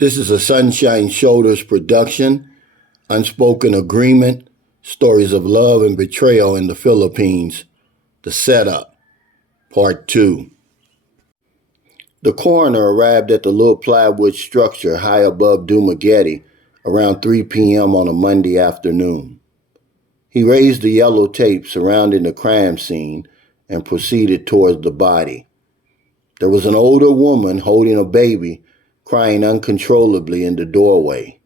This is a Sunshine Shoulders production, unspoken agreement, stories of love and betrayal in the Philippines, the setup, part 2. The coroner arrived at the little plywood structure high above Dumaguete around 3 p.m. on a Monday afternoon. He raised the yellow tape surrounding the crime scene and proceeded towards the body. There was an older woman holding a baby, crying uncontrollably in the doorway.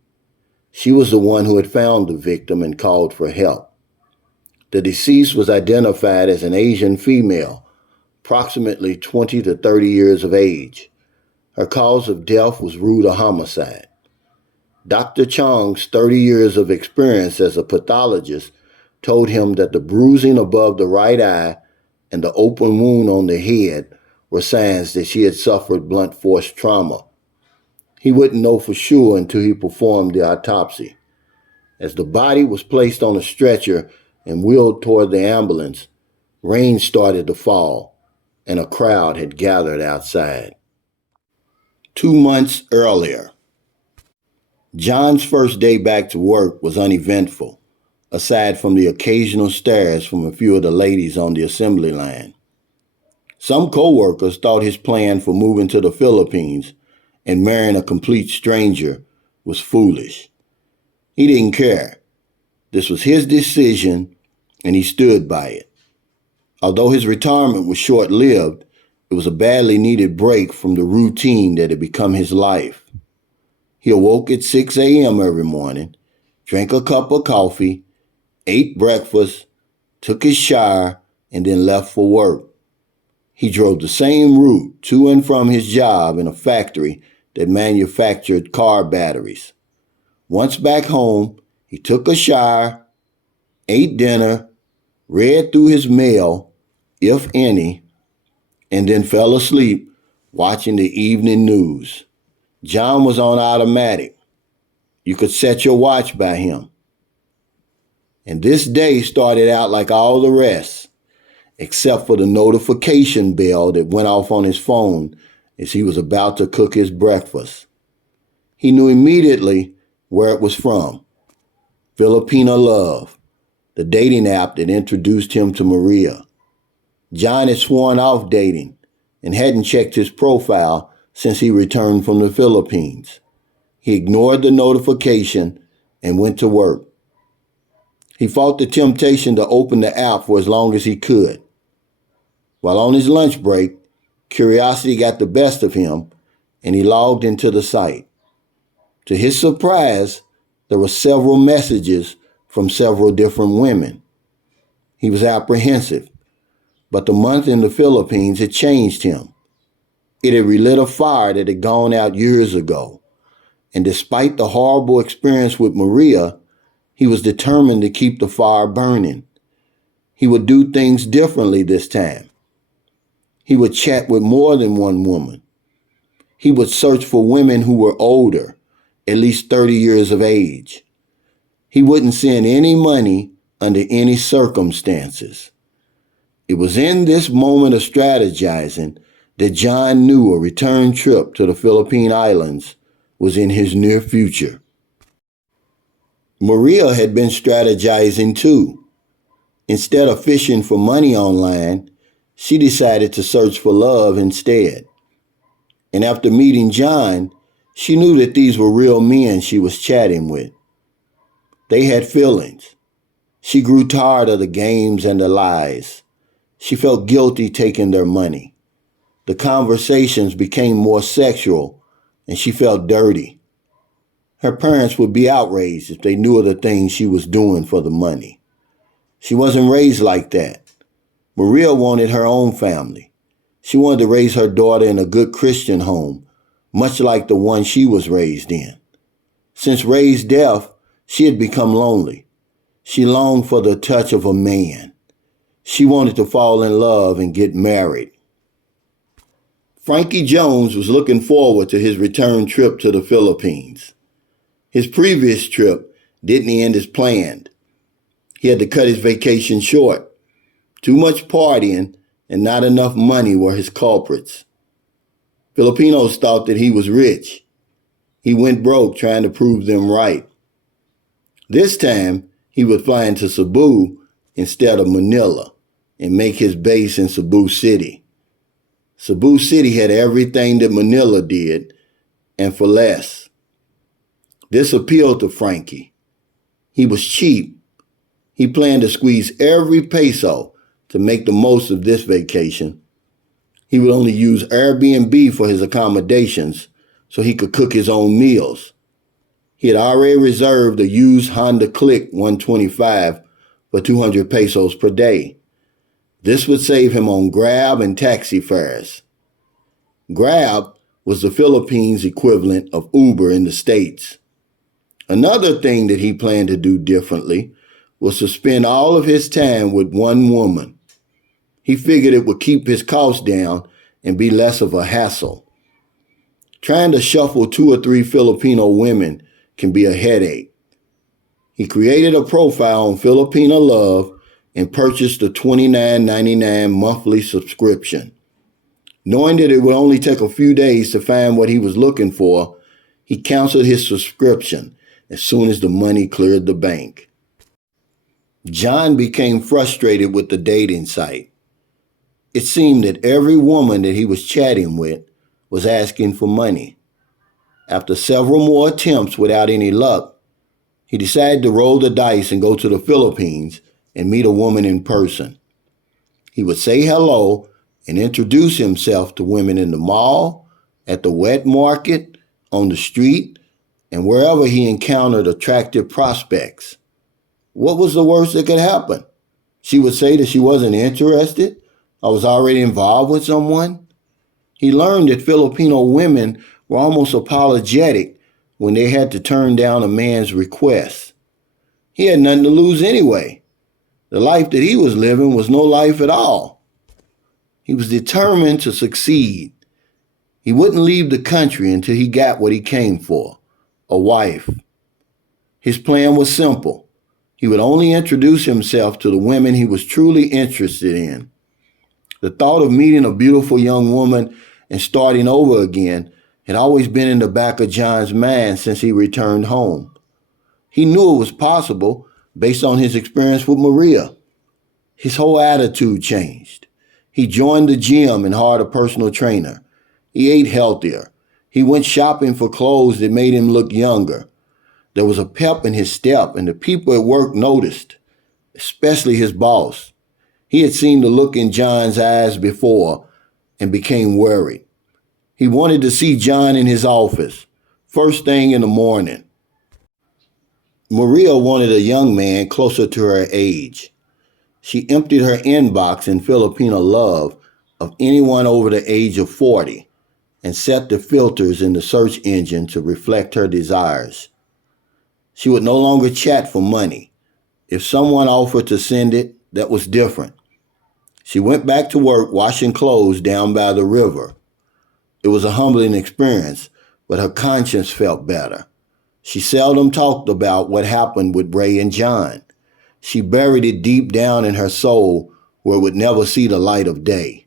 She was the one who had found the victim and called for help. The deceased was identified as an Asian female, approximately 20 to 30 years of age. Her cause of death was ruled a homicide. Dr. Chong's 30 years of experience as a pathologist told him that the bruising above the right eye and the open wound on the head were signs that she had suffered blunt force trauma. He wouldn't know for sure until he performed the autopsy. As the body was placed on a stretcher and wheeled toward the ambulance, rain started to fall, and a crowd had gathered outside. 2 months earlier, John's first day back to work was uneventful, aside from the occasional stares from a few of the ladies on the assembly line. Some co-workers thought his plan for moving to the Philippines and marrying a complete stranger was foolish. He didn't care. This was his decision, and he stood by it. Although his retirement was short-lived, it was a badly needed break from the routine that had become his life. He awoke at 6 a.m. every morning, drank a cup of coffee, ate breakfast, took his shower, and then left for work. He drove the same route to and from his job in a factory that manufactured car batteries. Once back home, he took a shower, ate dinner, read through his mail, if any, and then fell asleep watching the evening news. John was on automatic. You could set your watch by him. And this day started out like all the rest, except for the notification bell that went off on his phone as he was about to cook his breakfast. He knew immediately where it was from. Filipina Love, the dating app that introduced him to Maria. John had sworn off dating and hadn't checked his profile since he returned from the Philippines. He ignored the notification and went to work. He fought the temptation to open the app for as long as he could. While on his lunch break, curiosity got the best of him, and he logged into the site. To his surprise, there were several messages from several different women. He was apprehensive, but the month in the Philippines had changed him. It had relit a fire that had gone out years ago, and despite the horrible experience with Maria, he was determined to keep the fire burning. He would do things differently this time. He would chat with more than one woman. He would search for women who were older, at least 30 years of age. He wouldn't send any money under any circumstances. It was in this moment of strategizing that John knew a return trip to the Philippine Islands was in his near future. Maria had been strategizing too. Instead of fishing for money online, she decided to search for love instead. And after meeting John, she knew that these were real men she was chatting with. They had feelings. She grew tired of the games and the lies. She felt guilty taking their money. The conversations became more sexual, and she felt dirty. Her parents would be outraged if they knew of the things she was doing for the money. She wasn't raised like that. Maria wanted her own family. She wanted to raise her daughter in a good Christian home, much like the one she was raised in. Since raised deaf, she had become lonely. She longed for the touch of a man. She wanted to fall in love and get married. Frankie Jones was looking forward to his return trip to the Philippines. His previous trip didn't end as planned. He had to cut his vacation short. Too much partying and not enough money were his culprits. Filipinos thought that he was rich. He went broke trying to prove them right. This time, he would fly into Cebu instead of Manila and make his base in Cebu City. Cebu City had everything that Manila did, and for less. This appealed to Frankie. He was cheap. He planned to squeeze every peso to make the most of this vacation. He would only use Airbnb for his accommodations so he could cook his own meals. He had already reserved a used Honda Click 125 for 200 pesos per day. This would save him on Grab and taxi fares. Grab was the Philippines' equivalent of Uber in the States. Another thing that he planned to do differently was to spend all of his time with one woman. He figured it would keep his costs down and be less of a hassle. Trying to shuffle 2 or 3 Filipino women can be a headache. He created a profile on Filipino Love and purchased a $29.99 monthly subscription. Knowing that it would only take a few days to find what he was looking for, he canceled his subscription as soon as the money cleared the bank. John became frustrated with the dating site. It seemed that every woman that he was chatting with was asking for money. After several more attempts without any luck, he decided to roll the dice and go to the Philippines and meet a woman in person. He would say hello and introduce himself to women in the mall, at the wet market, on the street, and wherever he encountered attractive prospects. What was the worst that could happen? She would say that she wasn't interested. I was already involved with someone. He learned that Filipino women were almost apologetic when they had to turn down a man's request. He had nothing to lose anyway. The life that he was living was no life at all. He was determined to succeed. He wouldn't leave the country until he got what he came for, a wife. His plan was simple. He would only introduce himself to the women he was truly interested in. The thought of meeting a beautiful young woman and starting over again had always been in the back of John's mind since he returned home. He knew it was possible based on his experience with Maria. His whole attitude changed. He joined the gym and hired a personal trainer. He ate healthier. He went shopping for clothes that made him look younger. There was a pep in his step, and the people at work noticed, especially his boss. He had seen the look in John's eyes before and became worried. He wanted to see John in his office, first thing in the morning. Maria wanted a young man closer to her age. She emptied her inbox in Filipino Love of anyone over the age of 40 and set the filters in the search engine to reflect her desires. She would no longer chat for money. If someone offered to send it, that was different. She went back to work washing clothes down by the river. It was a humbling experience, but her conscience felt better. She seldom talked about what happened with Ray and John. She buried it deep down in her soul where it would never see the light of day.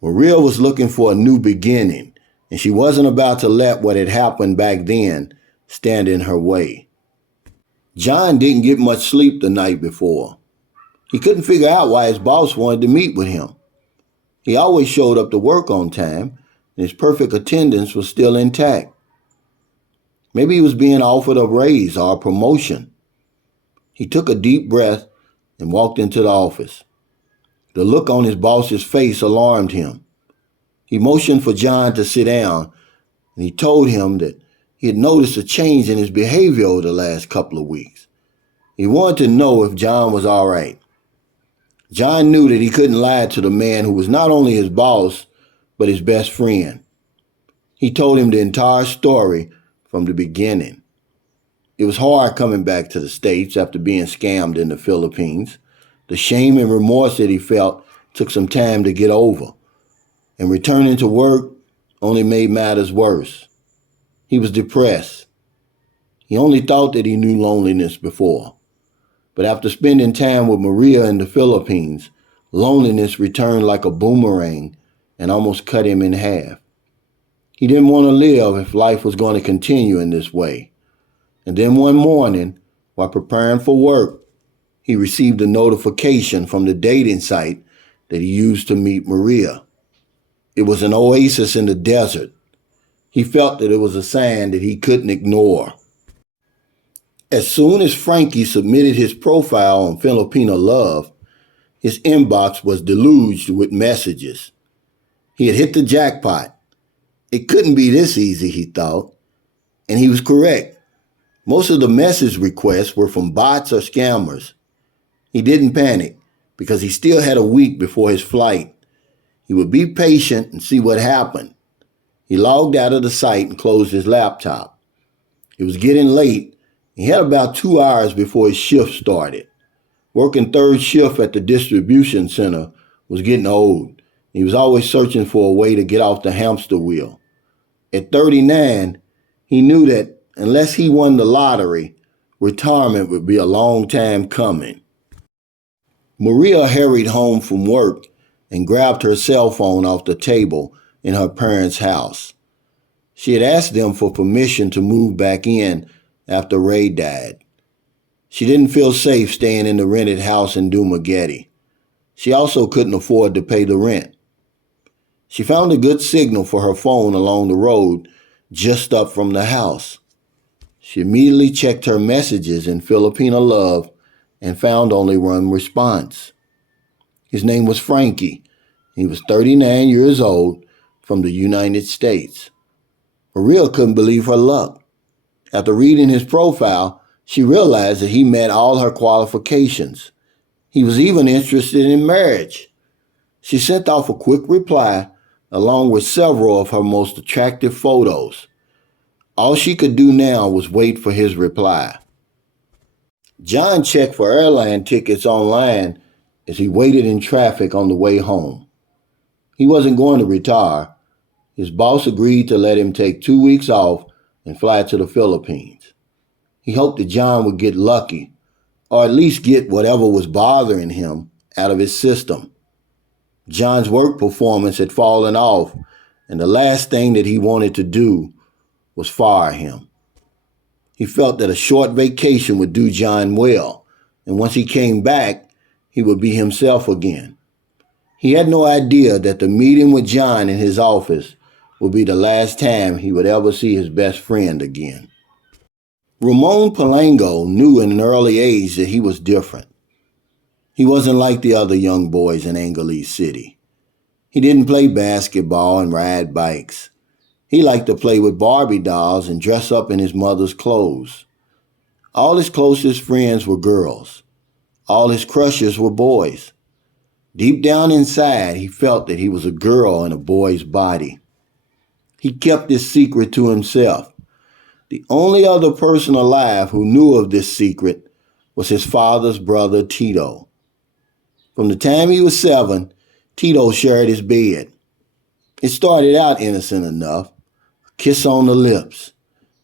Maria was looking for a new beginning, and she wasn't about to let what had happened back then stand in her way. John didn't get much sleep the night before. He couldn't figure out why his boss wanted to meet with him. He always showed up to work on time, and his perfect attendance was still intact. Maybe he was being offered a raise or a promotion. He took a deep breath and walked into the office. The look on his boss's face alarmed him. He motioned for John to sit down, and he told him that he had noticed a change in his behavior over the last couple of weeks. He wanted to know if John was all right. John knew that he couldn't lie to the man who was not only his boss, but his best friend. He told him the entire story from the beginning. It was hard coming back to the States after being scammed in the Philippines. The shame and remorse that he felt took some time to get over. And returning to work only made matters worse. He was depressed. He only thought that he knew loneliness before. But after spending time with Maria in the Philippines, loneliness returned like a boomerang and almost cut him in half. He didn't want to live if life was going to continue in this way. And then one morning, while preparing for work, he received a notification from the dating site that he used to meet Maria. It was an oasis in the desert. He felt that it was a sign that he couldn't ignore. As soon as Frankie submitted his profile on Filipino Love, his inbox was deluged with messages. He had hit the jackpot. It couldn't be this easy, he thought. And he was correct. Most of the message requests were from bots or scammers. He didn't panic because he still had a week before his flight. He would be patient and see what happened. He logged out of the site and closed his laptop. It was getting late. He had about 2 hours before his shift started. Working third shift at the distribution center was getting old. He was always searching for a way to get off the hamster wheel. At 39, he knew that unless he won the lottery, retirement would be a long time coming. Maria hurried home from work and grabbed her cell phone off the table in her parents' house. She had asked them for permission to move back in after Ray died. She didn't feel safe staying in the rented house in Dumaguete. She also couldn't afford to pay the rent. She found a good signal for her phone along the road just up from the house. She immediately checked her messages in Filipino Love and found only one response. His name was Frankie. He was 39 years old from the United States. Maria couldn't believe her luck. After reading his profile, she realized that he met all her qualifications. He was even interested in marriage. She sent off a quick reply along with several of her most attractive photos. All she could do now was wait for his reply. John checked for airline tickets online as he waited in traffic on the way home. He wasn't going to retire. His boss agreed to let him take 2 weeks off and fly to the Philippines. He hoped that John would get lucky, or at least get whatever was bothering him out of his system. John's work performance had fallen off, and the last thing that he wanted to do was fire him. He felt that a short vacation would do John well, and once he came back, he would be himself again. He had no idea that the meeting with John in his office would be the last time he would ever see his best friend again. Ramon Palango knew in an early age that he was different. He wasn't like the other young boys in Angeles City. He didn't play basketball and ride bikes. He liked to play with Barbie dolls and dress up in his mother's clothes. All his closest friends were girls. All his crushes were boys. Deep down inside, he felt that he was a girl in a boy's body. He kept this secret to himself. The only other person alive who knew of this secret was his father's brother, Tito. From the time he was 7, Tito shared his bed. It started out innocent enough, a kiss on the lips,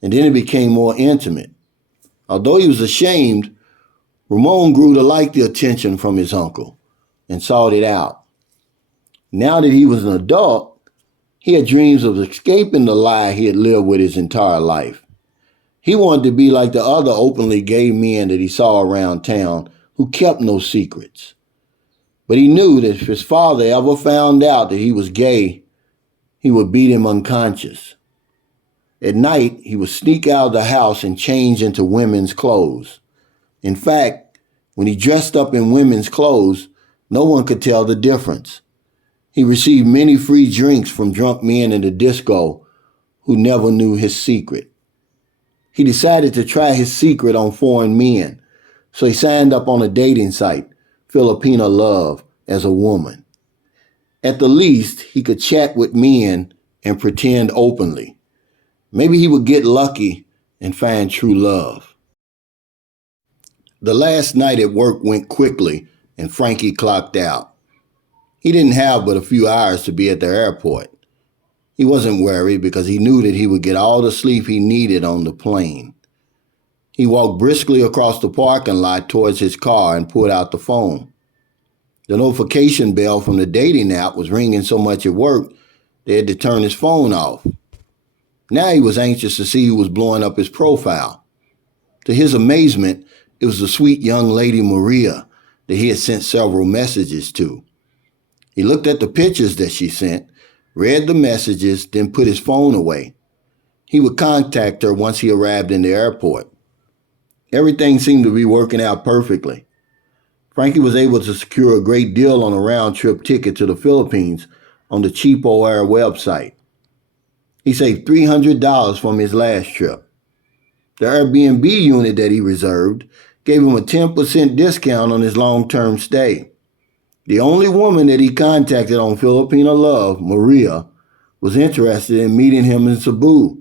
and then it became more intimate. Although he was ashamed, Ramon grew to like the attention from his uncle and sought it out. Now that he was an adult, he had dreams of escaping the lie he had lived with his entire life. He wanted to be like the other openly gay men that he saw around town who kept no secrets. But he knew that if his father ever found out that he was gay, he would beat him unconscious. At night, he would sneak out of the house and change into women's clothes. In fact, when he dressed up in women's clothes, no one could tell the difference. He received many free drinks from drunk men in the disco who never knew his secret. He decided to try his secret on foreign men, so he signed up on a dating site, Filipino Love, as a woman. At the least, he could chat with men and pretend openly. Maybe he would get lucky and find true love. The last night at work went quickly, and Frankie clocked out. He didn't have but a few hours to be at the airport. He wasn't worried because he knew that he would get all the sleep he needed on the plane. He walked briskly across the parking lot towards his car and pulled out the phone. The notification bell from the dating app was ringing so much at work, they had to turn his phone off. Now he was anxious to see who was blowing up his profile. To his amazement, it was the sweet young lady Maria that he had sent several messages to. He looked at the pictures that she sent, read the messages, then put his phone away. He would contact her once he arrived in the airport. Everything seemed to be working out perfectly. Frankie was able to secure a great deal on a round-trip ticket to the Philippines on the Cheapo Air website. He saved $300 from his last trip. The Airbnb unit that he reserved gave him a 10% discount on his long-term stay. The only woman that he contacted on Filipino Love, Maria, was interested in meeting him in Cebu.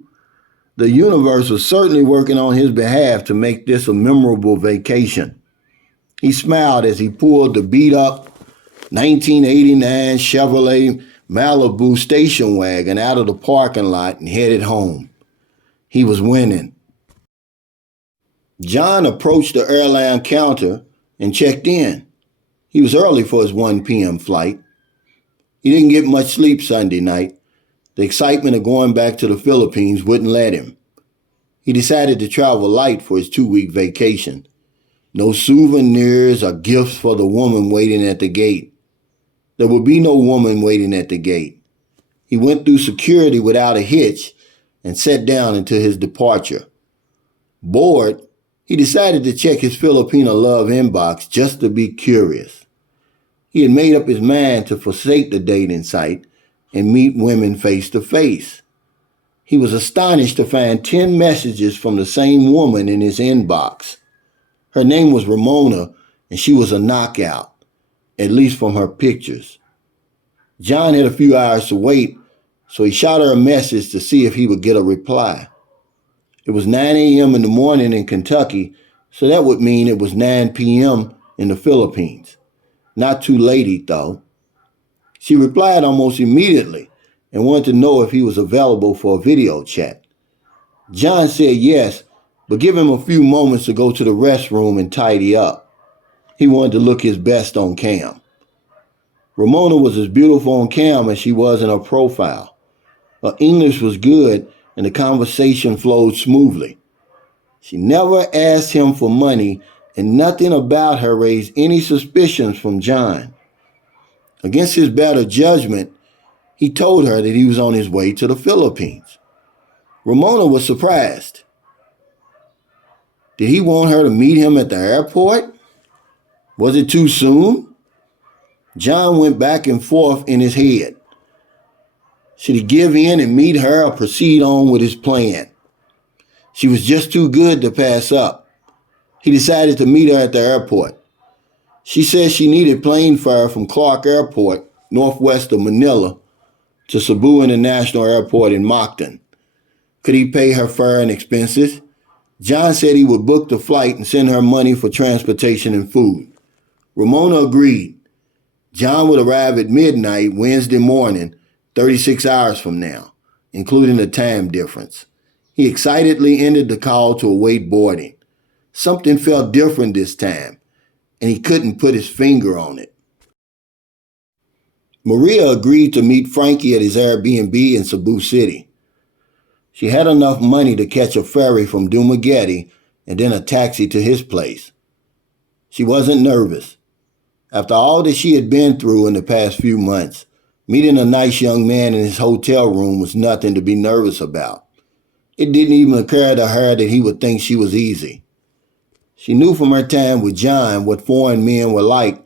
The universe was certainly working on his behalf to make this a memorable vacation. He smiled as he pulled the beat-up 1989 Chevrolet Malibu station wagon out of the parking lot and headed home. He was winning. John approached the airline counter and checked in. He was early for his 1 p.m. flight. He didn't get much sleep Sunday night. The excitement of going back to the Philippines wouldn't let him. He decided to travel light for his 2-week vacation. No souvenirs or gifts for the woman waiting at the gate. There would be no woman waiting at the gate. He went through security without a hitch and sat down until his departure. Bored, he decided to check his Filipino Love inbox just to be curious. He had made up his mind to forsake the dating site and meet women face to face. He was astonished to find 10 messages from the same woman in his inbox. Her name was Ramona, and she was a knockout, at least from her pictures. John had a few hours to wait, so he shot her a message to see if he would get a reply. It was 9 a.m. in the morning in Kentucky, so that would mean it was 9 p.m. in the Philippines. Not too late, he thought. She replied almost immediately and wanted to know if he was available for a video chat. John said yes, but give him a few moments to go to the restroom and tidy up. He wanted to look his best on cam. Ramona was as beautiful on cam as she was in her profile. Her English was good and the conversation flowed smoothly. She never asked him for money, and nothing about her raised any suspicions from John. Against his better judgment, he told her that he was on his way to the Philippines. Ramona was surprised. Did he want her to meet him at the airport? Was it too soon? John went back and forth in his head. Should he give in and meet her or proceed on with his plan? She was just too good to pass up. He decided to meet her at the airport. She said she needed plane fare from Clark Airport, northwest of Manila, to Cebu International Airport in Mactan. Could he pay her fare and expenses? John said he would book the flight and send her money for transportation and food. Ramona agreed. John would arrive at midnight Wednesday morning, 36 hours from now, including the time difference. He excitedly ended the call to await boarding. Something felt different this time, and he couldn't put his finger on it. Maria agreed to meet Frankie at his Airbnb in Cebu City. She had enough money to catch a ferry from Dumaguete and then a taxi to his place. She wasn't nervous. After all that she had been through in the past few months, meeting a nice young man in his hotel room was nothing to be nervous about. It didn't even occur to her that he would think she was easy. She knew from her time with John what foreign men were like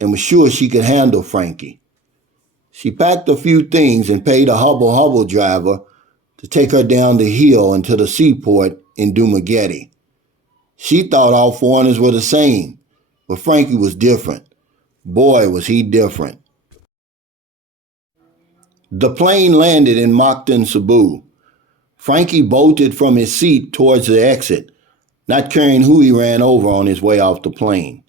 and was sure she could handle Frankie. She packed a few things and paid a hubble driver to take her down the hill into the seaport in Dumaguete. She thought all foreigners were the same, but Frankie was different. Boy, was he different. The plane landed in Mactan, Cebu. Frankie bolted from his seat towards the exit, not caring who he ran over on his way off the plane.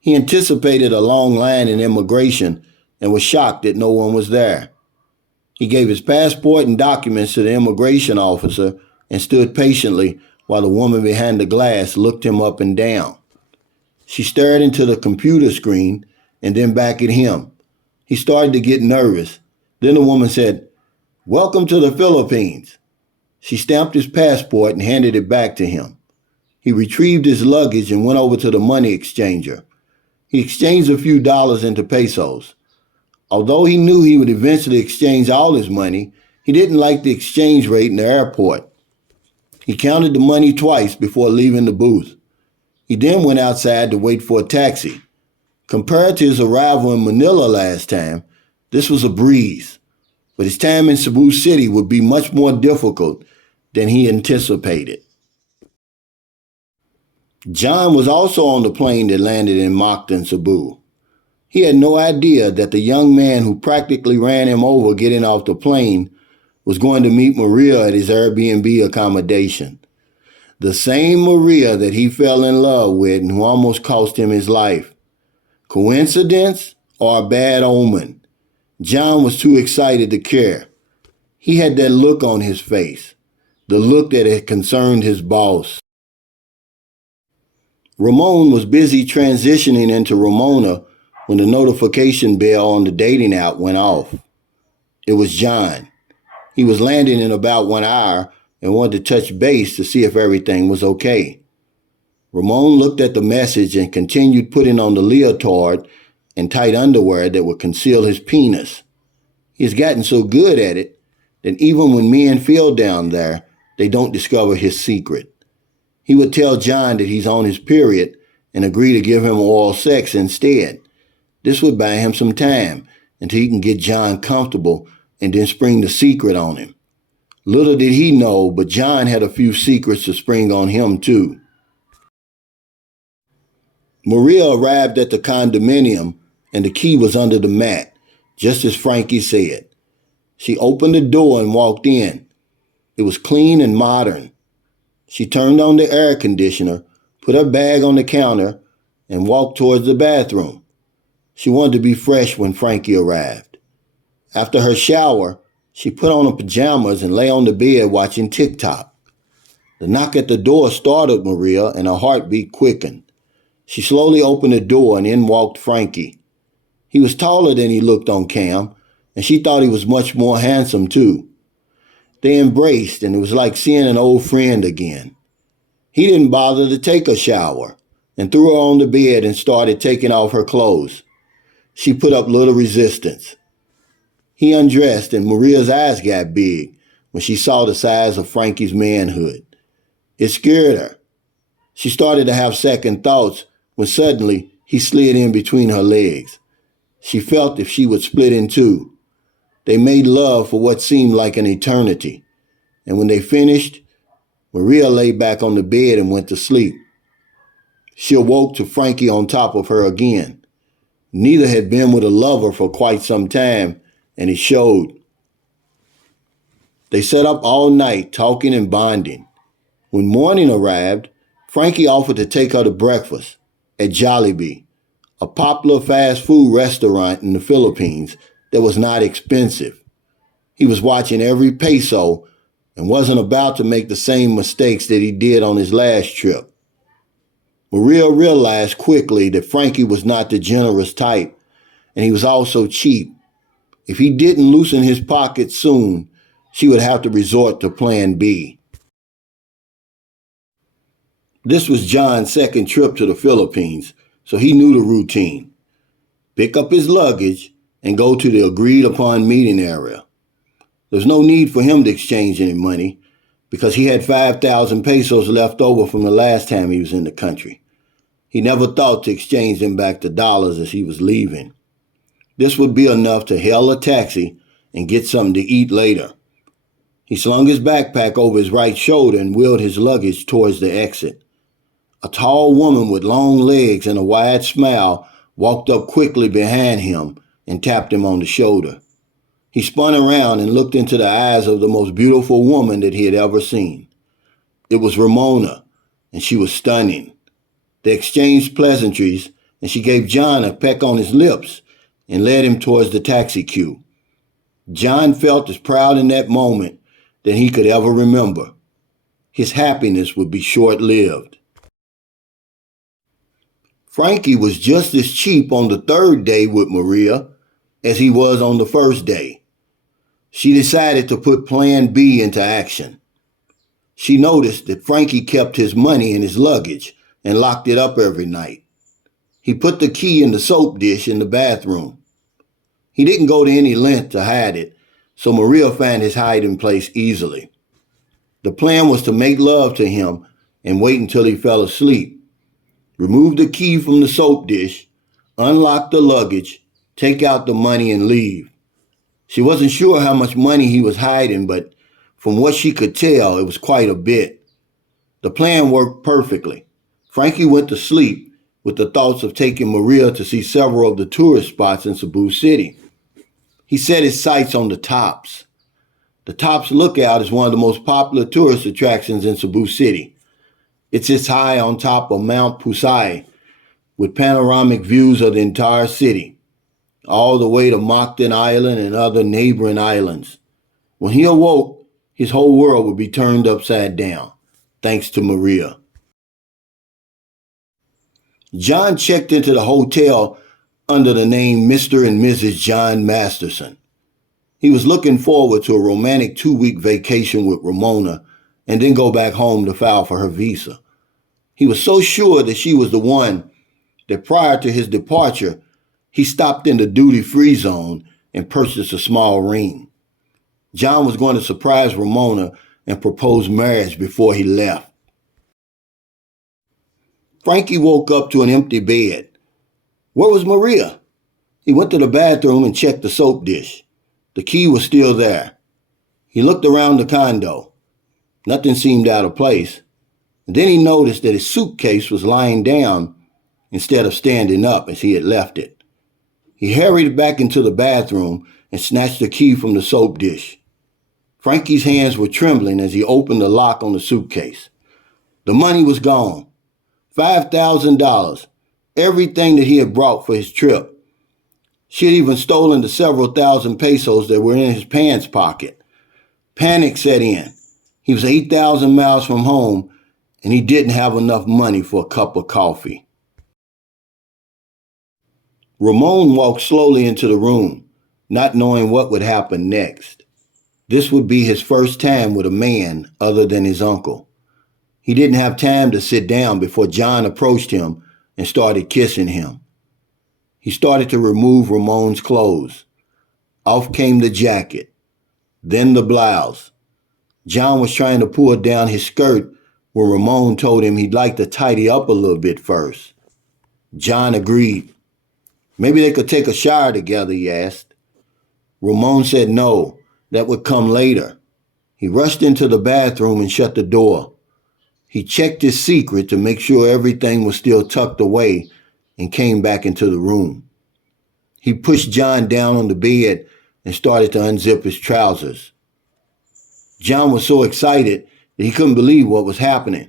He anticipated a long line in immigration and was shocked that no one was there. He gave his passport and documents to the immigration officer and stood patiently while the woman behind the glass looked him up and down. She stared into the computer screen and then back at him. He started to get nervous. Then the woman said, "Welcome to the Philippines." She stamped his passport and handed it back to him. He retrieved his luggage and went over to the money exchanger. He exchanged a few dollars into pesos. Although he knew he would eventually exchange all his money, he didn't like the exchange rate in the airport. He counted the money twice before leaving the booth. He then went outside to wait for a taxi. Compared to his arrival in Manila last time, this was a breeze. But his time in Cebu City would be much more difficult than he anticipated. John was also on the plane that landed in Mactan, Cebu. He had no idea that the young man who practically ran him over getting off the plane was going to meet Maria at his Airbnb accommodation. The same Maria that he fell in love with and who almost cost him his life. Coincidence or a bad omen? John was too excited to care. He had that look on his face, the look that had concerned his boss. Ramon was busy transitioning into Ramona when the notification bell on the dating app went off. It was John. He was landing in about 1 hour and wanted to touch base to see if everything was okay. Ramon looked at the message and continued putting on the leotard and tight underwear that would conceal his penis. He's gotten so good at it that even when men feel down there, they don't discover his secret. He would tell John that he's on his period and agree to give him oral sex instead. This would buy him some time until he can get John comfortable and then spring the secret on him. Little did he know, but John had a few secrets to spring on him too. Maria arrived at the condominium and the key was under the mat, just as Frankie said. She opened the door and walked in. It was clean and modern. She turned on the air conditioner, put her bag on the counter, and walked towards the bathroom. She wanted to be fresh when Frankie arrived. After her shower, she put on her pajamas and lay on the bed watching TikTok. The knock at the door startled Maria and her heartbeat quickened. She slowly opened the door and in walked Frankie. He was taller than he looked on cam, and she thought he was much more handsome too. They embraced, and it was like seeing an old friend again. He didn't bother to take a shower and threw her on the bed and started taking off her clothes. She put up little resistance. He undressed, and Maria's eyes got big when she saw the size of Frankie's manhood. It scared her. She started to have second thoughts when suddenly he slid in between her legs. She felt if she would split in two. They made love for what seemed like an eternity. And when they finished, Maria lay back on the bed and went to sleep. She awoke to Frankie on top of her again. Neither had been with a lover for quite some time, and it showed. They sat up all night talking and bonding. When morning arrived, Frankie offered to take her to breakfast at Jollibee, a popular fast food restaurant in the Philippines that was not expensive. He was watching every peso and wasn't about to make the same mistakes that he did on his last trip. Maria realized quickly that Frankie was not the generous type, and he was also cheap. If he didn't loosen his pockets soon, she would have to resort to plan B. This was John's second trip to the Philippines, so he knew the routine. Pick up his luggage and go to the agreed-upon meeting area. There's no need for him to exchange any money because he had 5,000 pesos left over from the last time he was in the country. He never thought to exchange them back to dollars as he was leaving. This would be enough to hail a taxi and get something to eat later. He slung his backpack over his right shoulder and wheeled his luggage towards the exit. A tall woman with long legs and a wide smile walked up quickly behind him and tapped him on the shoulder. He spun around and looked into the eyes of the most beautiful woman that he had ever seen. It was Ramona, and she was stunning. They exchanged pleasantries, and she gave John a peck on his lips and led him towards the taxi queue. John felt as proud in that moment than he could ever remember. His happiness would be short-lived. Frankie was just as cheap on the third day with Maria as he was on the first day. She decided to put Plan B into action. She noticed that Frankie kept his money in his luggage and locked it up every night. He put the key in the soap dish in the bathroom. He didn't go to any length to hide it, so Maria found his hiding place easily. The plan was to make love to him and wait until he fell asleep. Remove the key from the soap dish, unlock the luggage, take out the money and leave. She wasn't sure how much money he was hiding, but from what she could tell, it was quite a bit. The plan worked perfectly. Frankie went to sleep with the thoughts of taking Maria to see several of the tourist spots in Cebu City. He set his sights on the Tops. The Tops Lookout is one of the most popular tourist attractions in Cebu City. It sits high on top of Mount Pusay with panoramic views of the entire city, all the way to Mactan Island and other neighboring islands. When he awoke, his whole world would be turned upside down, thanks to Maria. John checked into the hotel under the name Mr. and Mrs. John Masterson. He was looking forward to a romantic 2-week vacation with Ramona and then go back home to file for her visa. He was so sure that she was the one that prior to his departure, he stopped in the duty-free zone and purchased a small ring. John was going to surprise Ramona and propose marriage before he left. Frankie woke up to an empty bed. Where was Maria? He went to the bathroom and checked the soap dish. The key was still there. He looked around the condo. Nothing seemed out of place. And then he noticed that his suitcase was lying down instead of standing up as he had left it. He hurried back into the bathroom and snatched the key from the soap dish. Frankie's hands were trembling as he opened the lock on the suitcase. The money was gone. $5,000. Everything that he had brought for his trip. She had even stolen the several thousand pesos that were in his pants pocket. Panic set in. He was 8,000 miles from home, and he didn't have enough money for a cup of coffee. Ramon walked slowly into the room, not knowing what would happen next. This would be his first time with a man other than his uncle. He didn't have time to sit down before John approached him and started kissing him. He started to remove Ramon's clothes. Off came the jacket, then the blouse. John was trying to pull down his skirt when Ramon told him he'd like to tidy up a little bit first. John agreed. Maybe they could take a shower together, he asked. Ramon said no, that would come later. He rushed into the bathroom and shut the door. He checked his secret to make sure everything was still tucked away and came back into the room. He pushed John down on the bed and started to unzip his trousers. John was so excited that he couldn't believe what was happening.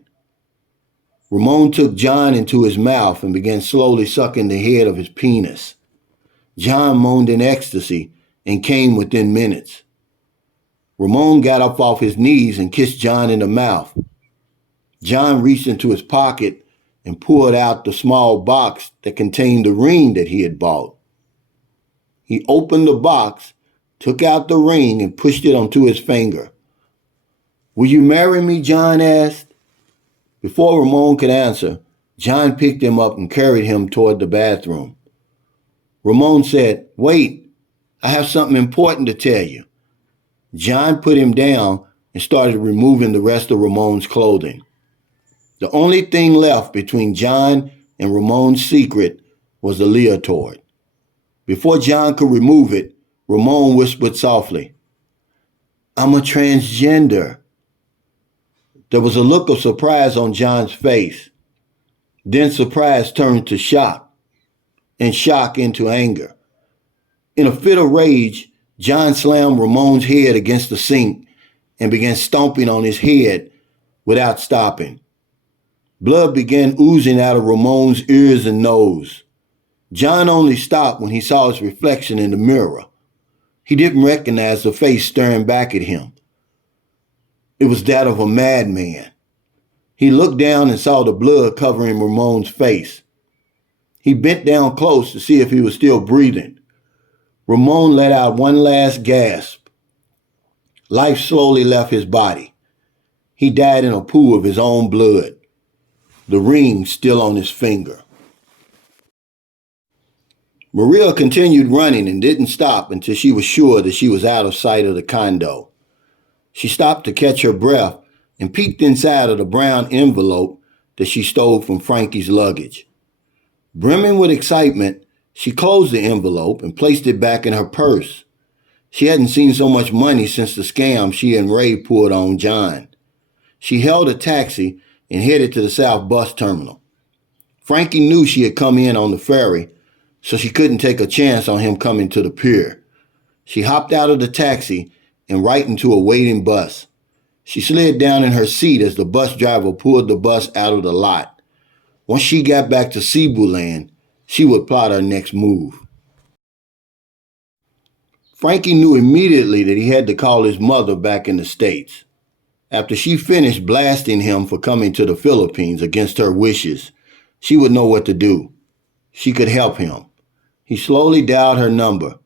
Ramon took John into his mouth and began slowly sucking the head of his penis. John moaned in ecstasy and came within minutes. Ramon got up off his knees and kissed John in the mouth. John reached into his pocket and pulled out the small box that contained the ring that he had bought. He opened the box, took out the ring, and pushed it onto his finger. "Will you marry me?" John asked. Before Ramon could answer, John picked him up and carried him toward the bathroom. Ramon said, "Wait, I have something important to tell you." John put him down and started removing the rest of Ramon's clothing. The only thing left between John and Ramon's secret was the leotard. Before John could remove it, Ramon whispered softly, "I'm a transgender." There was a look of surprise on John's face. Then surprise turned to shock, and shock into anger. In a fit of rage, John slammed Ramon's head against the sink and began stomping on his head without stopping. Blood began oozing out of Ramon's ears and nose. John only stopped when he saw his reflection in the mirror. He didn't recognize the face staring back at him. It was that of a madman. He looked down and saw the blood covering Ramon's face. He bent down close to see if he was still breathing. Ramon let out one last gasp. Life slowly left his body. He died in a pool of his own blood, the ring still on his finger. Maria continued running and didn't stop until she was sure that she was out of sight of the condo. She stopped to catch her breath and peeked inside of the brown envelope that she stole from Frankie's luggage. Brimming with excitement, she closed the envelope and placed it back in her purse. She hadn't seen so much money since the scam she and Ray pulled on John. She hailed a taxi and headed to the South Bus Terminal. Frankie knew she had come in on the ferry, so she couldn't take a chance on him coming to the pier. She hopped out of the taxi and right into a waiting bus. She slid down in her seat as the bus driver pulled the bus out of the lot. Once she got back to Cebu land, she would plot her next move. Frankie knew immediately that he had to call his mother back in the States. After she finished blasting him for coming to the Philippines against her wishes, she would know what to do. She could help him. He slowly dialed her number.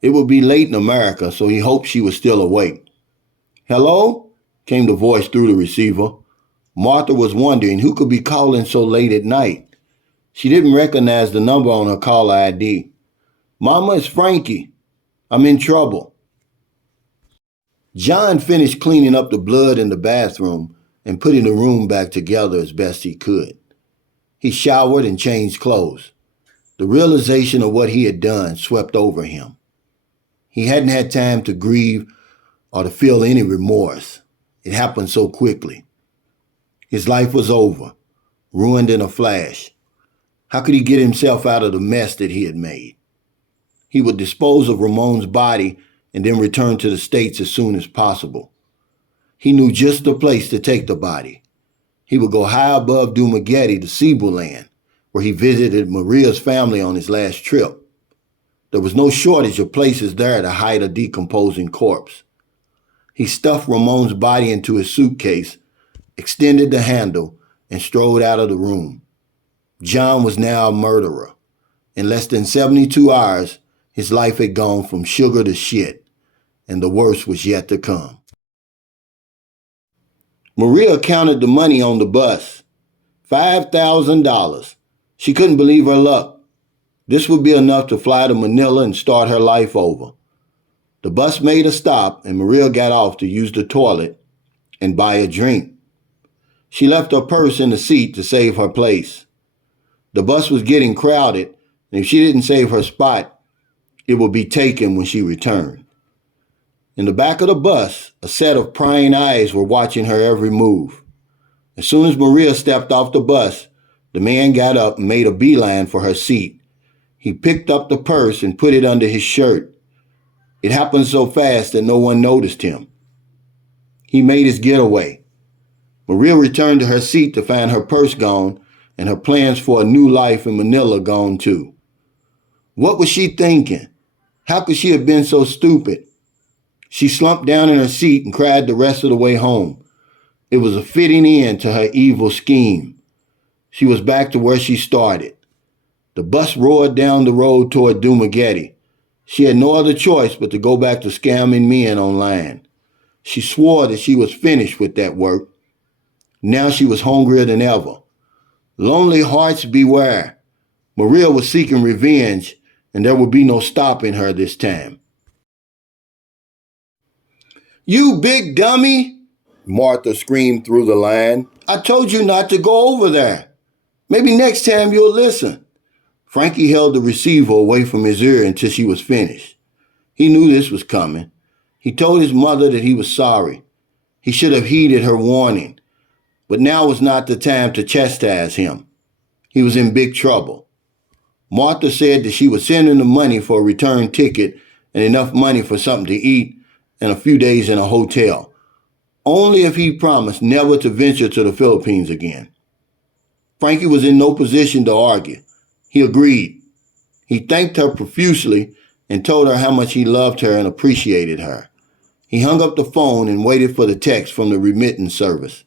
It would be late in America, so he hoped she was still awake. "Hello?" came the voice through the receiver. Martha was wondering who could be calling so late at night. She didn't recognize the number on her caller ID. "Mama, it's Frankie. I'm in trouble." John finished cleaning up the blood in the bathroom and putting the room back together as best he could. He showered and changed clothes. The realization of what he had done swept over him. He hadn't had time to grieve or to feel any remorse. It happened so quickly. His life was over, ruined in a flash. How could he get himself out of the mess that he had made? He would dispose of Ramon's body and then return to the States as soon as possible. He knew just the place to take the body. He would go high above Dumaguete to Cebu land, where he visited Maria's family on his last trip. There was no shortage of places there to hide a decomposing corpse. He stuffed Ramon's body into his suitcase, extended the handle, and strode out of the room. John was now a murderer. In less than 72 hours, his life had gone from sugar to shit, and the worst was yet to come. Maria counted the money on the bus. $5,000. She couldn't believe her luck. This would be enough to fly to Manila and start her life over. The bus made a stop, and Maria got off to use the toilet and buy a drink. She left her purse in the seat to save her place. The bus was getting crowded, and if she didn't save her spot, it would be taken when she returned. In the back of the bus, a set of prying eyes were watching her every move. As soon as Maria stepped off the bus, the man got up and made a beeline for her seat. He picked up the purse and put it under his shirt. It happened so fast that no one noticed him. He made his getaway. Maria returned to her seat to find her purse gone and her plans for a new life in Manila gone too. What was she thinking? How could she have been so stupid? She slumped down in her seat and cried the rest of the way home. It was a fitting end to her evil scheme. She was back to where she started. The bus roared down the road toward Dumaguete. She had no other choice but to go back to scamming men online. She swore that she was finished with that work. Now she was hungrier than ever. Lonely hearts beware. Maria was seeking revenge, and there would be no stopping her this time. "You big dummy!" Martha screamed through the line. "I told you not to go over there. Maybe next time you'll listen." Frankie held the receiver away from his ear until she was finished. He knew this was coming. He told his mother that he was sorry. He should have heeded her warning. But now was not the time to chastise him. He was in big trouble. Martha said that she would send him the money for a return ticket and enough money for something to eat and a few days in a hotel, only if he promised never to venture to the Philippines again. Frankie was in no position to argue. He agreed. He thanked her profusely and told her how much he loved her and appreciated her. He hung up the phone and waited for the text from the remittance service.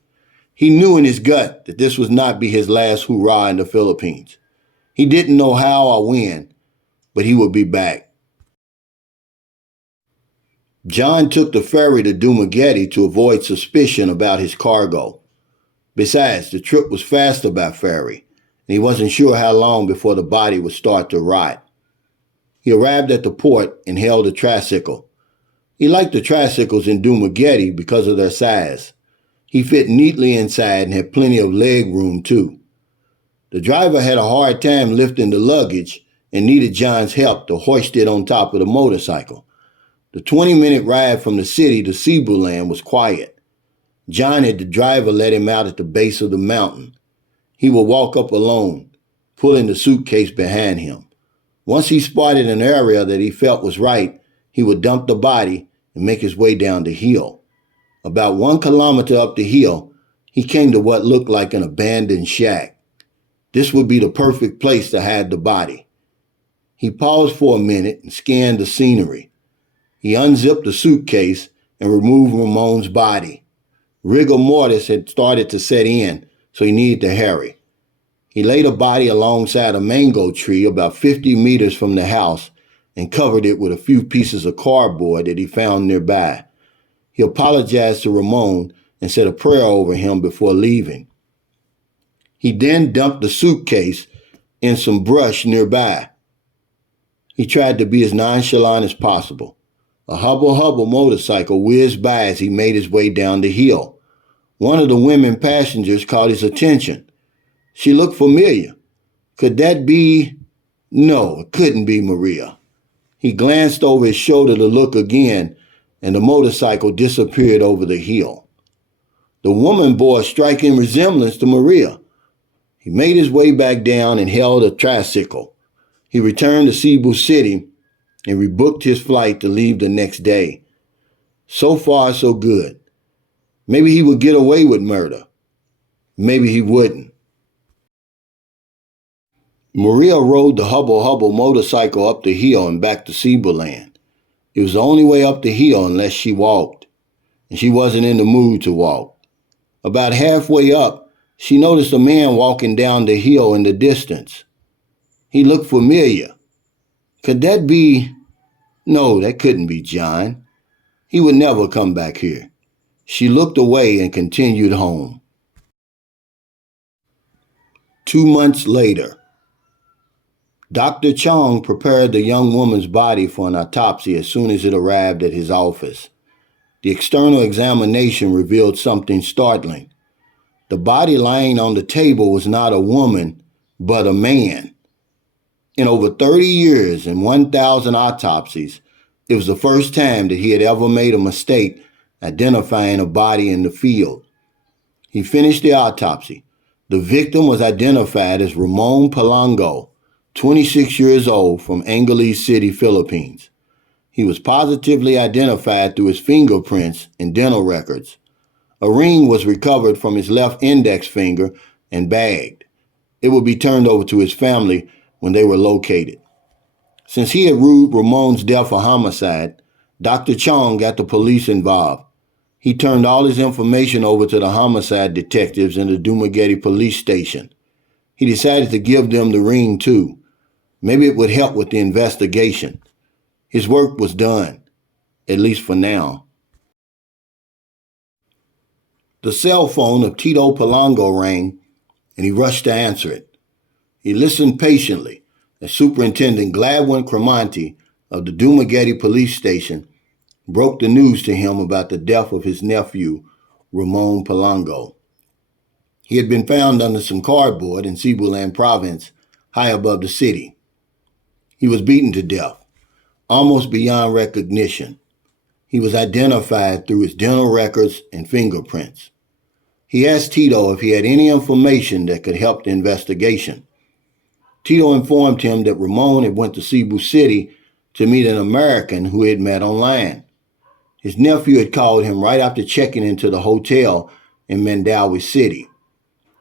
He knew in his gut that this would not be his last hurrah in the Philippines. He didn't know how or when, but he would be back. John took the ferry to Dumaguete to avoid suspicion about his cargo. Besides, the trip was faster by ferry, and he wasn't sure how long before the body would start to rot. He arrived at the port and hailed a tricycle. He liked the tricycles in Dumaguete because of their size. He fit neatly inside and had plenty of leg room too. The driver had a hard time lifting the luggage and needed John's help to hoist it on top of the motorcycle. The 20-minute ride from the city to Cebu land was quiet. John had the driver let him out at the base of the mountain. He would walk up alone, pulling the suitcase behind him. Once he spotted an area that he felt was right, he would dump the body and make his way down the hill. About 1 kilometer up the hill, he came to what looked like an abandoned shack. This would be the perfect place to hide the body. He paused for a minute and scanned the scenery. He unzipped the suitcase and removed Ramon's body. Rigor mortis had started to set in, so he needed to hurry. He laid the body alongside a mango tree about 50 meters from the house and covered it with a few pieces of cardboard that he found nearby. He apologized to Ramon and said a prayer over him before leaving. He then dumped the suitcase in some brush nearby. He tried to be as nonchalant as possible. A hubble motorcycle whizzed by as he made his way down the hill. One of the women passengers caught his attention. She looked familiar. Could that be? No, it couldn't be Maria. He glanced over his shoulder to look again, and the motorcycle disappeared over the hill. The woman bore a striking resemblance to Maria. He made his way back down and hailed a tricycle. He returned to Cebu City and rebooked his flight to leave the next day. So far, so good. Maybe he would get away with murder. Maybe he wouldn't. Maria rode the hubble motorcycle up the hill and back to Cebu land. It was the only way up the hill unless she walked, and she wasn't in the mood to walk. About halfway up, she noticed a man walking down the hill in the distance. He looked familiar. Could that be? No, that couldn't be John. He would never come back here. She looked away and continued home. 2 months later, Dr. Chong prepared the young woman's body for an autopsy as soon as it arrived at his office. The external examination revealed something startling. The body lying on the table was not a woman, but a man. In over 30 years and 1,000 autopsies, it was the first time that he had ever made a mistake identifying a body in the field. He finished the autopsy. The victim was identified as Ramon Palango, 26 years old, from Angeles City, Philippines. He was positively identified through his fingerprints and dental records. A ring was recovered from his left index finger and bagged. It would be turned over to his family when they were located. Since he had ruled Ramon's death a homicide, Dr. Chong got the police involved. He turned all his information over to the homicide detectives in the Dumaguete police station. He decided to give them the ring too. Maybe it would help with the investigation. His work was done, at least for now. The cell phone of Tito Palango rang, and he rushed to answer it. He listened patiently as Superintendent Gladwin Cremonti of the Dumaguete police station broke the news to him about the death of his nephew, Ramon Palango. He had been found under some cardboard in Cebuland province, high above the city. He was beaten to death, almost beyond recognition. He was identified through his dental records and fingerprints. He asked Tito if he had any information that could help the investigation. Tito informed him that Ramon had went to Cebu City to meet an American who he had met online. His nephew had called him right after checking into the hotel in Mandaue City.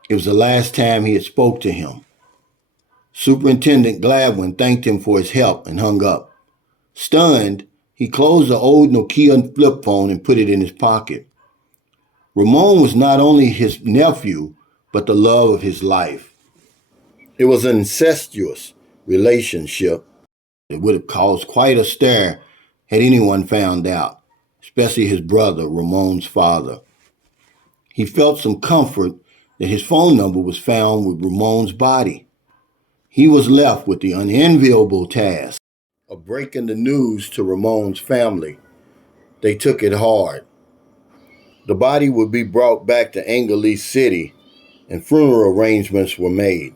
It was the last time he had spoke to him. Superintendent Gladwin thanked him for his help and hung up. Stunned, he closed the old Nokia flip phone and put it in his pocket. Ramon was not only his nephew, but the love of his life. It was an incestuous relationship that would have caused quite a stir had anyone found out. especially his brother, Ramon's father. He felt some comfort that his phone number was found with Ramon's body. He was left with the unenviable task of breaking the news to Ramon's family. They took it hard. The body would be brought back to Angeles City, and funeral arrangements were made.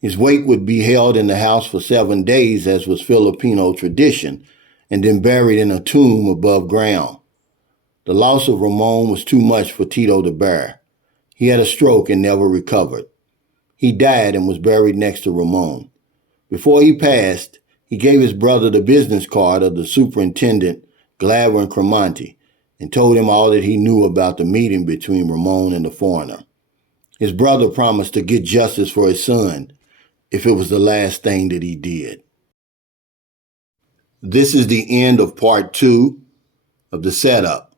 His wake would be held in the house for 7 days, as was Filipino tradition, and then buried in a tomb above ground. The loss of Ramon was too much for Tito to bear. He had a stroke and never recovered. He died and was buried next to Ramon. Before he passed, he gave his brother the business card of the superintendent, Gladwin Cremonti, and told him all that he knew about the meeting between Ramon and the foreigner. His brother promised to get justice for his son if it was the last thing that he did. This is the end of part 2 of the setup.